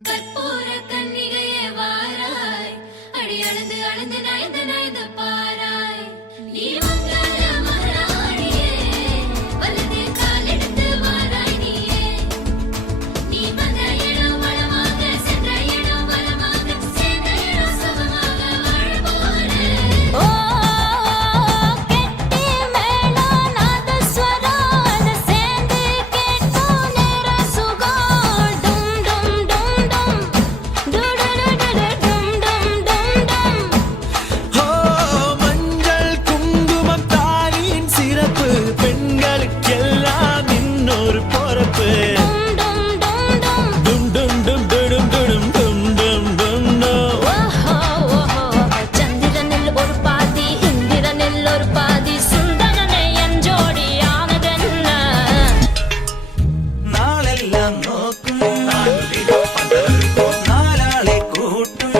கற்பூர கன்னிகையே வாராய், அடி அளந்து அளந்து நயந்து நயந்து பாராய். நீ மங்கள மகாராணியே, வலது கால் எடுத்து வாராய் நீயே. நீ வந்த இடம் வளமாக, சென்ற இடம் வளமாக, சேர்ந்த இடம் சுகமாக வாழ போறேன். ஓ கெட்டி மேள நாதஸ்வரம் சேர்ந்து கேட்கும் நேர சுகம். டும் டும் டும் டும் டும் டும் டும் டும். ஓ மஞ்சள் குங்குமம் தாலியின் சிறப்பு பெண்களுக்கெல்லாம் இன்னொரு பொறுப்பு டும் டும் டும் டும் டும் டும் டும் டும் டும் டும் டும் டும் ஓஹோ ஓஹோ சந்திரனில் ஒரு பாதி, இந்திரனில் ஒரு பாதி, சுந்தரனை என் ஜோடியானதென்ன? നാളെല്ലാം നോക്കും നാലാളെ കൂട്ടും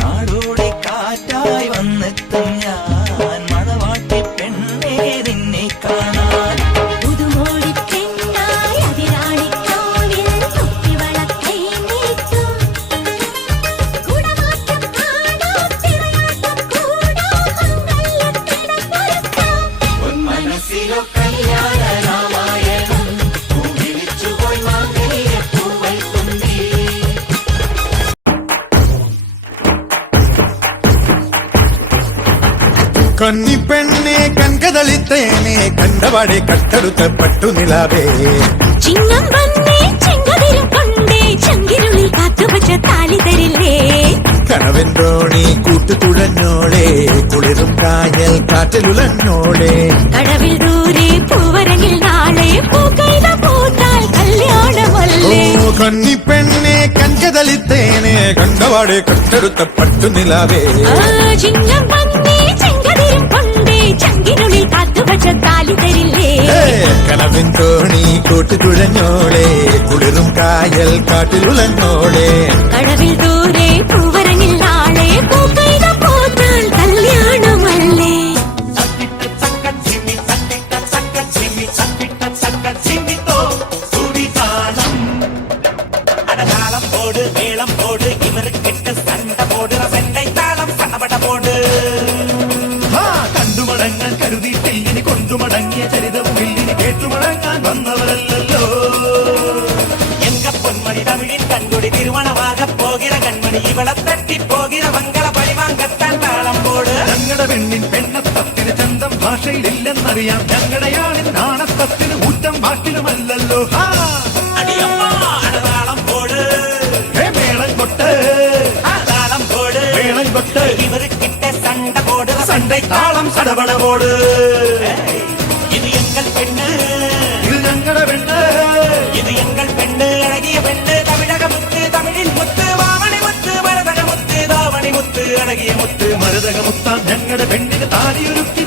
നാടോടെ കാറ്റായി വന്നെത്തും ഞാൻ മണവാട്ടി പെണ്ണേ നിന്നെ കാണാൻ പുതുമോടി പെണ്ണായി അതിരാണിക്കോവിൽ കുപ്പിവളക്കൈ നീട്ടും. കുടമാറ്റം കാണാം, തിരയാട്ടം കൂടാം, മംഗല്യത്തിടപ്പൊരുക്കാം. മനസ്സിലോ കല്യാണ രാമായണം വിളിച്ചുപോയി മാംഗല്യപ്പൂവൈ തുമ്പി കന്നിപ്പെണ്ണെ കൺകതളിത്തേനെ കണ്ടപാടെ കട്ടെടുത്ത പട്ടുനിലാവേ ചിങ്ങം വന്നേ ചെങ്കതിരും കൊണ്ടേ ചങ്കിരുളിൽ കാത്തുവച്ച താലി തരില്ലേ? കനവെന്തോണി കൂട്ടുതുഴഞ്ഞോളെ കുളിരും കായൽ കാറ്റിലുലഞ്ഞോളെ കടവിൽ ദൂരെ പൂവരങ്ങിൽ നാളെ പൂക്കൈത പൂത്താൽ കല്യാണമല്ലേ? ഓ കന്നിപ്പെണ്ണെ കൺകതളിത്തേനെ കണ്ടപാടെ കട്ടെടുത്ത പട്ടുനിലാവേ ചിങ്ങം വന്നേ ചെങ്കതിരും കൊണ്ടേ ചങ്കിരുളിൽ കാത്തുവച്ച താലി തരില്ലേ? കനവെന്തോണി കൂട്ടുതുഴഞ്ഞോളെ കുളിരും കായൽ കാറ്റിലുലഞ്ഞോളെ കടവിൽ ദൂരെ പൂവരങ്ങിൽ നാളെ പൂക്കൈത പൂത്താൽ കല്യാണമല്ലേ? കണ്ടുമടങ്ങാൻ കരുതിയിട്ട് ഇനി കൊണ്ടുമടങ്ങിയ ചരിതവും ഇല്ലിനി കേട്ടുമടങ്ങാൻ വന്നവരല്ലോ எங்க பொன்மணி தமிழின் கண்குடி திருமணமாக போகிற கண்மணி இவளை தட்டி போகிற மங்கள பழிவாங்கத்தான் தாளம் போடு ഞങ്ങളുടെ പെണ്ണിൻ പെണ്ണത്തത്തിന് ചന്തം ഭാഷയിലില്ലെന്നറിയാം ഞങ്ങളുടെ ആണിൻ നാണത്തത്തിന് ഊറ്റം വാക്കിലുമല്ലല്ലോ அடியம்மா அடதாளம் போடு മേളം കൊട്ട് தாளம் போடு മേളം കൊട്ട് இவருக்கிட்ட சண்டை போடு സണ്ടൈ താളം സടപട പോട് இது எங்கள் பெண்ணு ഇത് ഞങ്ങളുടെ പെണ്ണ് இது எங்கள் பெண்ணு அழகிய பெண்ணு தமிழக முத்து தமிழின் முத்து வாமணி முத்து மரதக முத்து தாவணி முத்து அழகிய முத்து മരുതക മുത്താം ഞങ്ങളുടെ പെണ്ണിന് താലിയൊരുക്കി